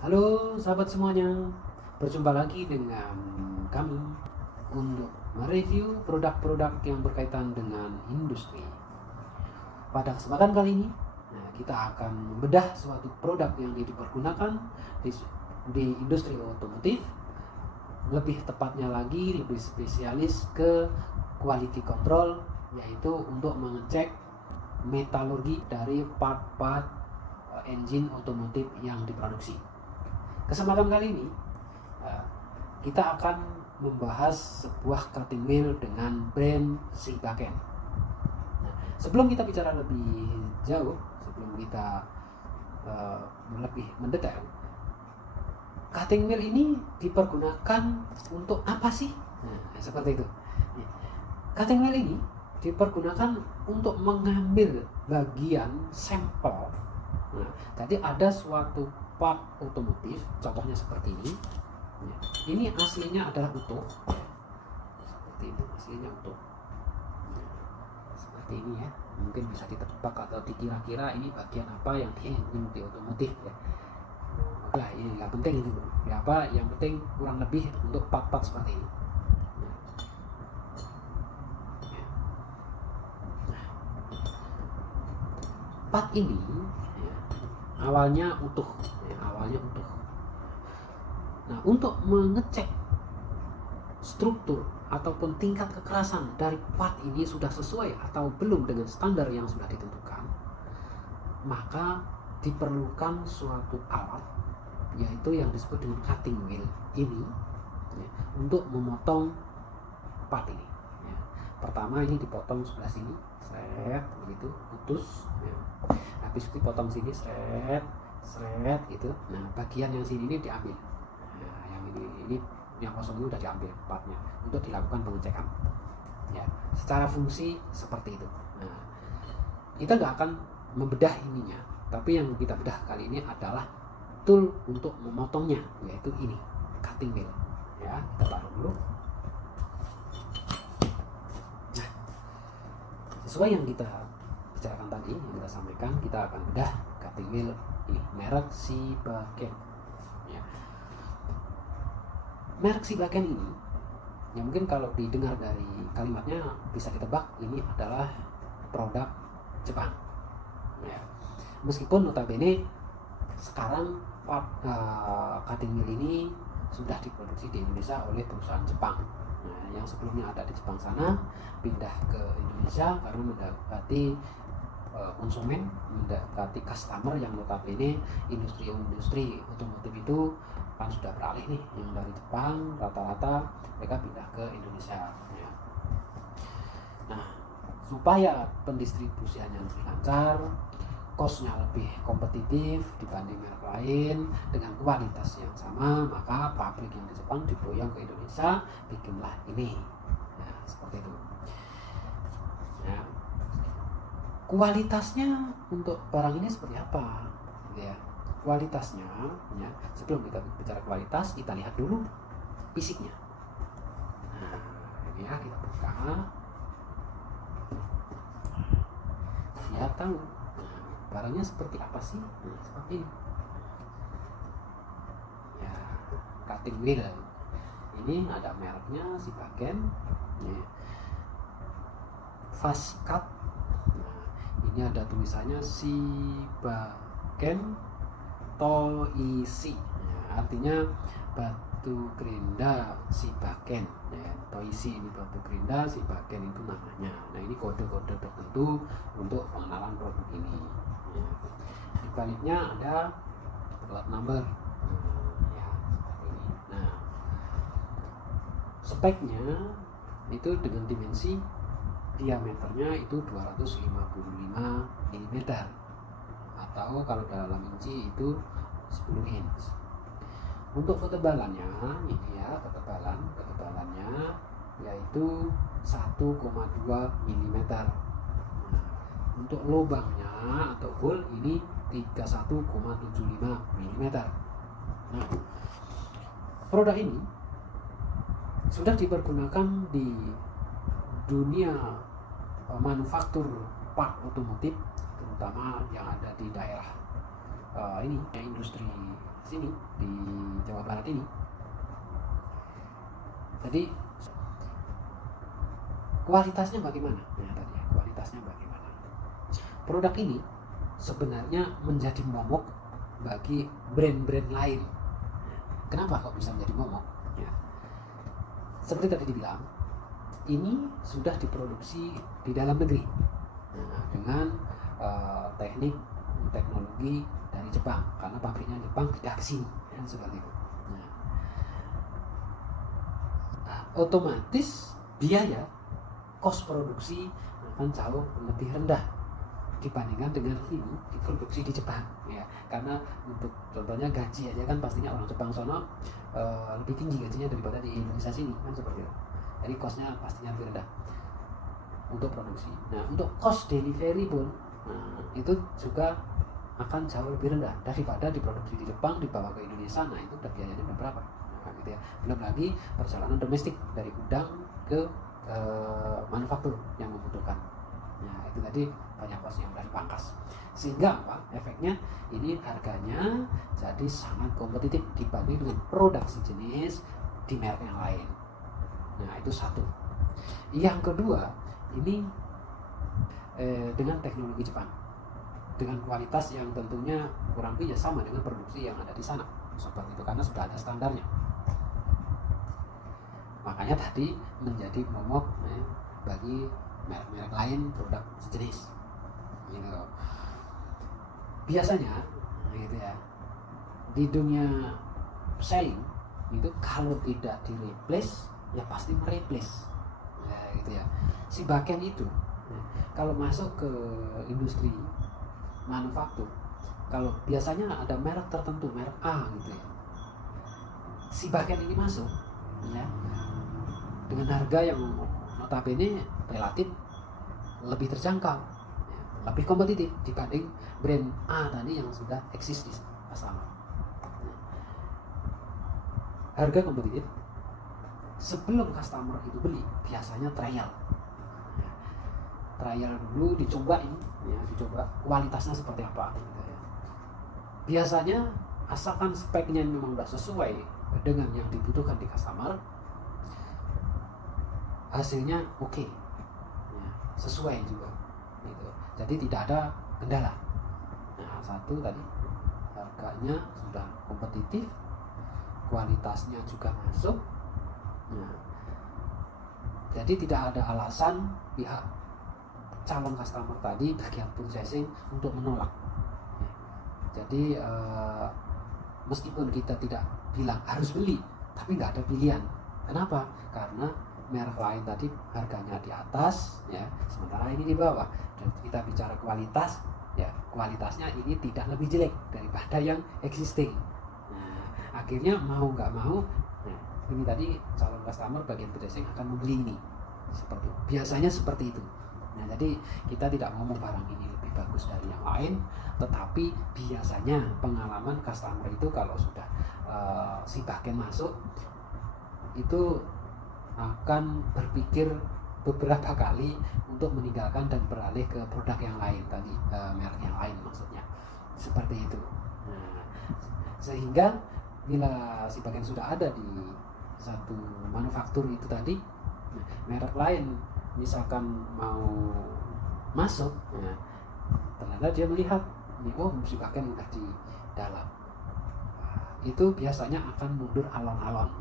Halo sahabat semuanya, berjumpa lagi dengan kami untuk mereview produk-produk yang berkaitan dengan industri. Pada kesempatan kali ini, kita akan membedah suatu produk yang dipergunakan di industri otomotif. Lebih tepatnya lagi, lebih spesialis ke quality control, yaitu untuk mengecek metalurgi dari part-part engine otomotif yang diproduksi. Kesempatan kali ini kita akan membahas sebuah cutting wheel dengan brand Shibaken. Nah, sebelum kita bicara lebih jauh, sebelum kita lebih mendetail, cutting wheel ini dipergunakan untuk apa sih? Nah, seperti itu. Cutting wheel ini dipergunakan untuk mengambil bagian sampel. Nah, jadi ada suatu part otomotif, contohnya seperti ini. Ini aslinya adalah utuh, seperti ini, aslinya utuh, seperti ini ya. Mungkin bisa ditebak atau dikira-kira ini bagian apa yang di otomotif ya. Nah, ini nggak penting itu, ya apa? Yang penting kurang lebih untuk part-part seperti ini. Part ini awalnya utuh. Nah, untuk mengecek struktur ataupun tingkat kekerasan dari part ini sudah sesuai atau belum dengan standar yang sudah ditentukan, maka diperlukan suatu alat, yaitu yang disebut dengan cutting wheel ini ya, untuk memotong part ini ya. Pertama ini dipotong sebelah sini, seret begitu, putus ya. Habis itu dipotong sini, seret gitu. Nah, bagian yang sini ini diambil. Nah, yang ini yang kosong ini udah diambil partnya untuk dilakukan pengecekan. Ya, secara fungsi seperti itu. Nah, kita nggak akan membedah ininya, tapi yang kita bedah kali ini adalah tool untuk memotongnya, yaitu ini cutting wheel. Ya, kita taruh dulu. Nah, sesuai yang kita bicarakan tadi, yang kita sampaikan, kita akan bedah cutting wheel ini merek Shibaken ya. Merek Shibaken ini ya, mungkin kalau didengar dari kalimatnya bisa ditebak ini adalah produk Jepang ya. Meskipun notabene sekarang cutting wheel ini sudah diproduksi di Indonesia oleh perusahaan Jepang. Nah, yang sebelumnya ada di Jepang sana pindah ke Indonesia karena mendapati konsumen, mendekati customer yang notabene industri otomotif itu kan sudah beralih nih, yang dari Jepang rata-rata mereka pindah ke Indonesia ya. Nah, supaya pendistribusiannya lebih lancar, costnya lebih kompetitif dibanding merek lain dengan kualitas yang sama, maka pabrik yang di Jepang diboyong ke Indonesia, bikinlah ini ya, seperti itu ya. Kualitasnya untuk barang ini seperti apa ya? Kualitasnya ya, sebelum kita bicara kualitas, kita lihat dulu fisiknya. Nah, ini ya, kita buka ya, tahu barangnya seperti apa sih. Nah, seperti ini ya, cutting wheel ini ada mereknya Shibaken ya. Fast cut. Ini ada tulisannya Shibaken Toishi ya, artinya batu gerinda Shibaken ya. Toishi ini batu gerinda, Shibaken itu namanya. Nah, ini kode-kode tertentu untuk pengenalan produk ini ya. Di baliknya ada plat number ya, seperti ini. Nah, speknya itu dengan dimensi diameternya itu 255 mm atau kalau dalam inci itu 10 inch. Untuk ketebalannya ini ya, ketebalannya yaitu 1,2 mm. Nah, untuk lubangnya atau hole ini 31,75 mm. Nah, produk ini sudah dipergunakan di dunia manufaktur part otomotif, terutama yang ada di daerah ini industri sini di Jawa Barat ini. Jadi kualitasnya bagaimana? Nah, tadi ya, kualitasnya bagaimana? Produk ini sebenarnya menjadi momok bagi brand-brand lain. Kenapa kok bisa menjadi momok? Ya. Seperti tadi dibilang, ini sudah diproduksi di dalam negeri, nah, dengan teknologi dari Jepang, karena pabriknya Jepang tidak ke sini, kan seperti itu. Nah, otomatis biaya cost produksi akan jauh lebih rendah dibandingkan dengan ini diproduksi di Jepang, ya. Karena untuk contohnya gaji aja kan pastinya orang Jepang sono lebih tinggi gajinya daripada di Indonesia sini, kan seperti itu. Jadi costnya pastinya lebih rendah untuk produksi. Nah, untuk cost delivery pun itu juga akan jauh lebih rendah daripada diproduksi di Jepang dibawa ke Indonesia. Nah, itu udah biayanya udah berapa? Nah, gitu ya. Belum lagi perjalanan domestik dari gudang ke manufaktur yang membutuhkan. Nah, itu tadi banyak cost yang udah dipangkas. Sehingga apa? Efeknya ini harganya jadi sangat kompetitif dibanding dengan produk sejenis di merek yang lain. Nah, itu satu. Yang kedua, ini dengan teknologi Jepang, dengan kualitas yang tentunya kurang lebih sama dengan produksi yang ada di sana, seperti itu, karena sudah ada standarnya. Makanya tadi menjadi momok bagi merek-merek lain produk sejenis. Gitu. Biasanya, gitu ya, di dunia selling itu kalau tidak di-replace ya pasti mereplace, ya, gitu ya. Si bagian itu kalau masuk ke industri manufaktur, kalau biasanya ada merek tertentu, merek A gitu ya, si bagian ini masuk, ya, dengan harga yang notabene relatif lebih terjangkau, ya, lebih kompetitif dibanding brand A tadi yang sudah eksis di pasaran. Harga kompetitif. Sebelum customer itu beli, biasanya trial dulu, dicobain, ya, dicoba kualitasnya seperti apa, gitu ya. Biasanya asalkan speknya memang sudah sesuai dengan yang dibutuhkan di customer, hasilnya oke, ya, sesuai juga, gitu. Jadi tidak ada kendala. Nah, satu tadi harganya sudah kompetitif, kualitasnya juga masuk. Nah, jadi tidak ada alasan pihak calon customer tadi bagian purchasing untuk menolak. Jadi meskipun kita tidak bilang harus beli, tapi nggak ada pilihan. Kenapa? Karena merek lain tadi harganya di atas, ya, sementara ini di bawah. Dan kita bicara kualitas, ya, kualitasnya ini tidak lebih jelek daripada yang existing. Nah, akhirnya mau nggak mau, ini tadi calon customer bagian purchasing akan membeli ini, seperti biasanya seperti itu. Nah, jadi kita tidak ngomong barang ini lebih bagus dari yang lain, tetapi biasanya pengalaman customer itu kalau sudah si bagian masuk itu akan berpikir beberapa kali untuk meninggalkan dan beralih ke produk yang lain tadi, merek yang lain maksudnya, seperti itu. Nah, sehingga bila si bagian sudah ada di satu manufaktur itu tadi, merek lain misalkan mau masuk, ya, ternyata dia melihat nih, oh, si bagian udah di dalam, itu biasanya akan mundur alon-alon.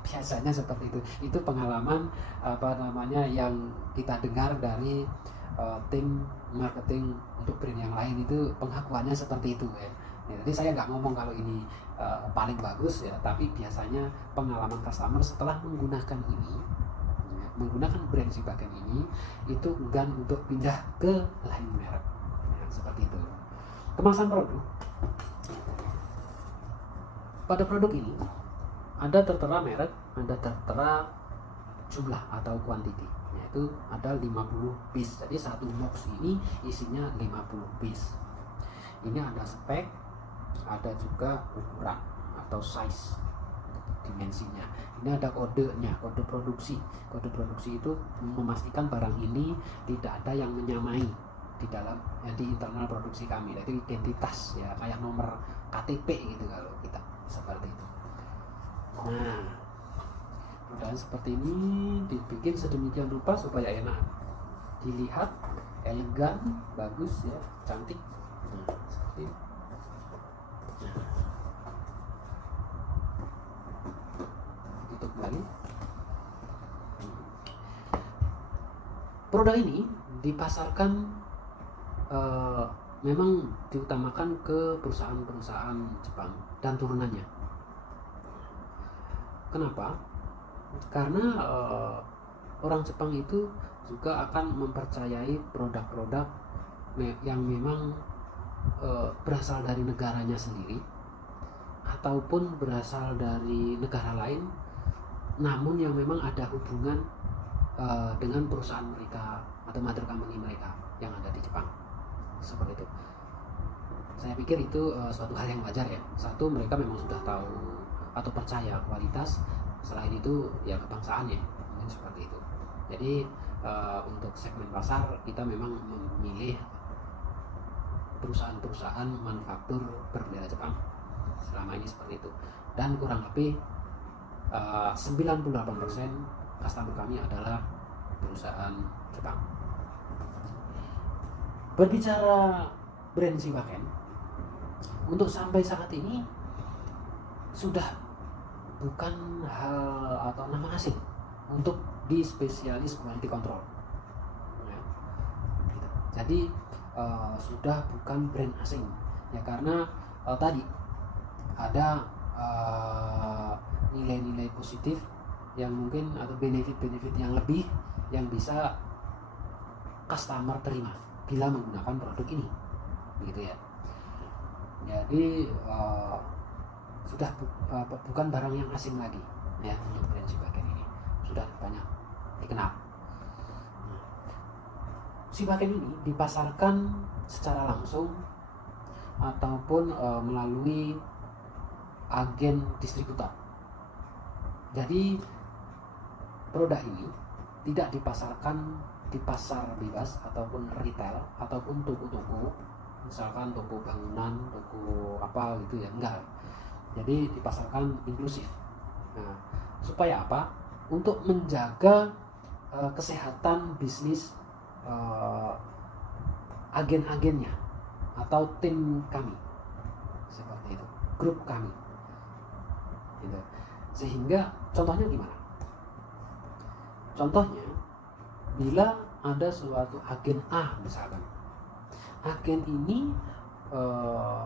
Biasanya seperti itu pengalaman yang kita dengar dari tim marketing untuk brand yang lain, itu pengakuannya seperti itu, ya. Jadi saya nggak ngomong kalau ini paling bagus, ya, tapi biasanya pengalaman customer setelah menggunakan ini, menggunakan brand si bagian ini, itu enggan untuk pindah ke lain merek, ya, seperti itu. Kemasan produk. Pada produk ini ada tertera merek, ada tertera jumlah atau quantity, yaitu ada 50 piece. Jadi satu box ini isinya 50 piece. Ini ada spek, ada juga ukuran atau size, dimensinya. Ini ada kodenya, kode produksi. Kode produksi itu memastikan barang ini tidak ada yang menyamai di dalam, di internal produksi kami. Itu identitas, ya, kayak nomor KTP gitu kalau kita. Nah, produk seperti ini dibikin sedemikian rupa supaya enak dilihat, elegan, bagus ya, cantik. Nah, seperti ini. Tutup kembali. Produk ini dipasarkan memang diutamakan ke perusahaan-perusahaan Jepang dan turunannya. Kenapa? Karena orang Jepang itu juga akan mempercayai produk-produk yang memang berasal dari negaranya sendiri ataupun berasal dari negara lain, namun yang memang ada hubungan dengan perusahaan mereka atau mother company mereka yang ada di Jepang. Seperti itu. Saya pikir itu suatu hal yang wajar ya. Satu, mereka memang sudah tahu atau percaya kualitas. Selain itu ya kebangsaan ya, mungkin seperti itu. Jadi untuk segmen pasar kita memang memilih perusahaan-perusahaan manufaktur berbendera Jepang selama ini seperti itu. Dan kurang lebih 98% customer kami adalah perusahaan Jepang. Berbicara brand Shibaken, untuk sampai saat ini sudah bukan hal atau nama asing untuk di spesialis quality control ya, gitu. Jadi sudah bukan brand asing ya, karena tadi ada nilai-nilai positif yang mungkin atau benefit-benefit yang lebih yang bisa customer terima bila menggunakan produk ini, begitu ya. Jadi sudah bukan barang yang asing lagi ya untuk brand Shibaken ini, sudah banyak dikenal. Shibaken ini dipasarkan secara langsung ataupun melalui agen distributor. Jadi produk ini tidak dipasarkan di pasar bebas ataupun retail ataupun toko-toko, misalkan toko bangunan, toko apa gitu ya, enggak. Jadi dipasarkan inklusif. Nah, supaya apa? Untuk menjaga kesehatan bisnis agen-agennya atau tim kami, seperti itu, grup kami gitu. Sehingga contohnya gimana? Contohnya bila ada suatu agen A misalkan, agen ini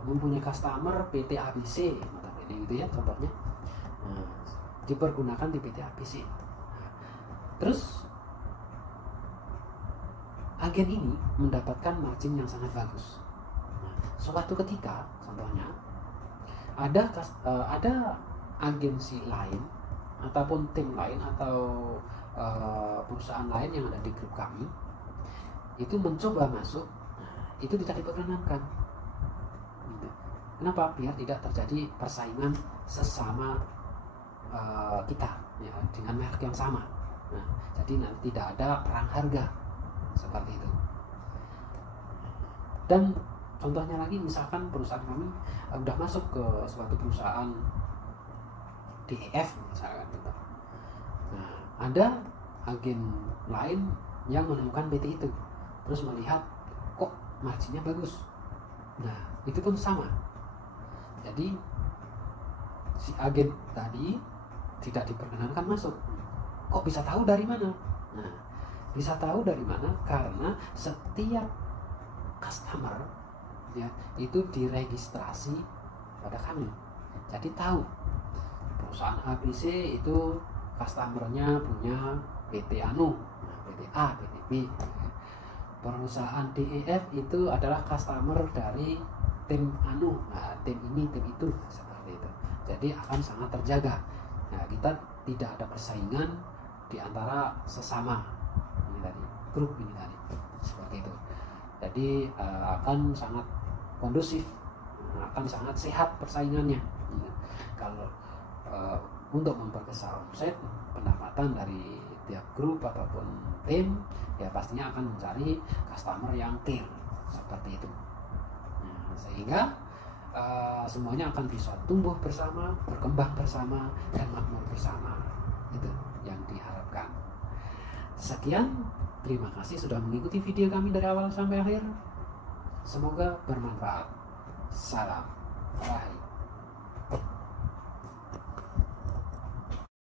mempunyai customer PT ABC gitu ya contohnya, dipergunakan di PT ABC. Terus agen ini mendapatkan margin yang sangat bagus. Suatu ketika contohnya ada agensi lain ataupun tim lain atau perusahaan lain yang ada di grup kami itu mencoba masuk, itu tidak diperkenankan. Kenapa? Biar tidak terjadi persaingan sesama kita ya, dengan merek yang sama. Nah, jadi nanti tidak ada perang harga seperti itu. Dan contohnya lagi, misalkan perusahaan kami udah masuk ke suatu perusahaan DEF misalkan gitu. Nah, ada agen lain yang menemukan PT itu, terus melihat kok marginnya bagus. Nah, itu pun sama. Jadi si agen tadi tidak diperkenankan masuk. Kok bisa tahu dari mana? Nah, bisa tahu dari mana? Karena setiap customer ya itu diregistrasi pada kami. Jadi tahu perusahaan ABC itu customernya punya PT Anu, PT A, PT B. Perusahaan DEF itu adalah customer dari tim Anu, nah, tim ini, tim itu, seperti itu. Jadi akan sangat terjaga. Nah, kita tidak ada persaingan di antara sesama ini tadi, grup ini tadi, seperti itu. Jadi akan sangat kondusif, akan sangat sehat persaingannya. Kalau untuk memperbesar omset, pendapatan dari tiap grup ataupun tim, ya pastinya akan mencari customer yang clear seperti itu. Nah, sehingga semuanya akan bisa tumbuh bersama, berkembang bersama, dan makmur bersama. Itu yang diharapkan. Sekian, terima kasih sudah mengikuti video kami dari awal sampai akhir. Semoga bermanfaat. Salam. Bye.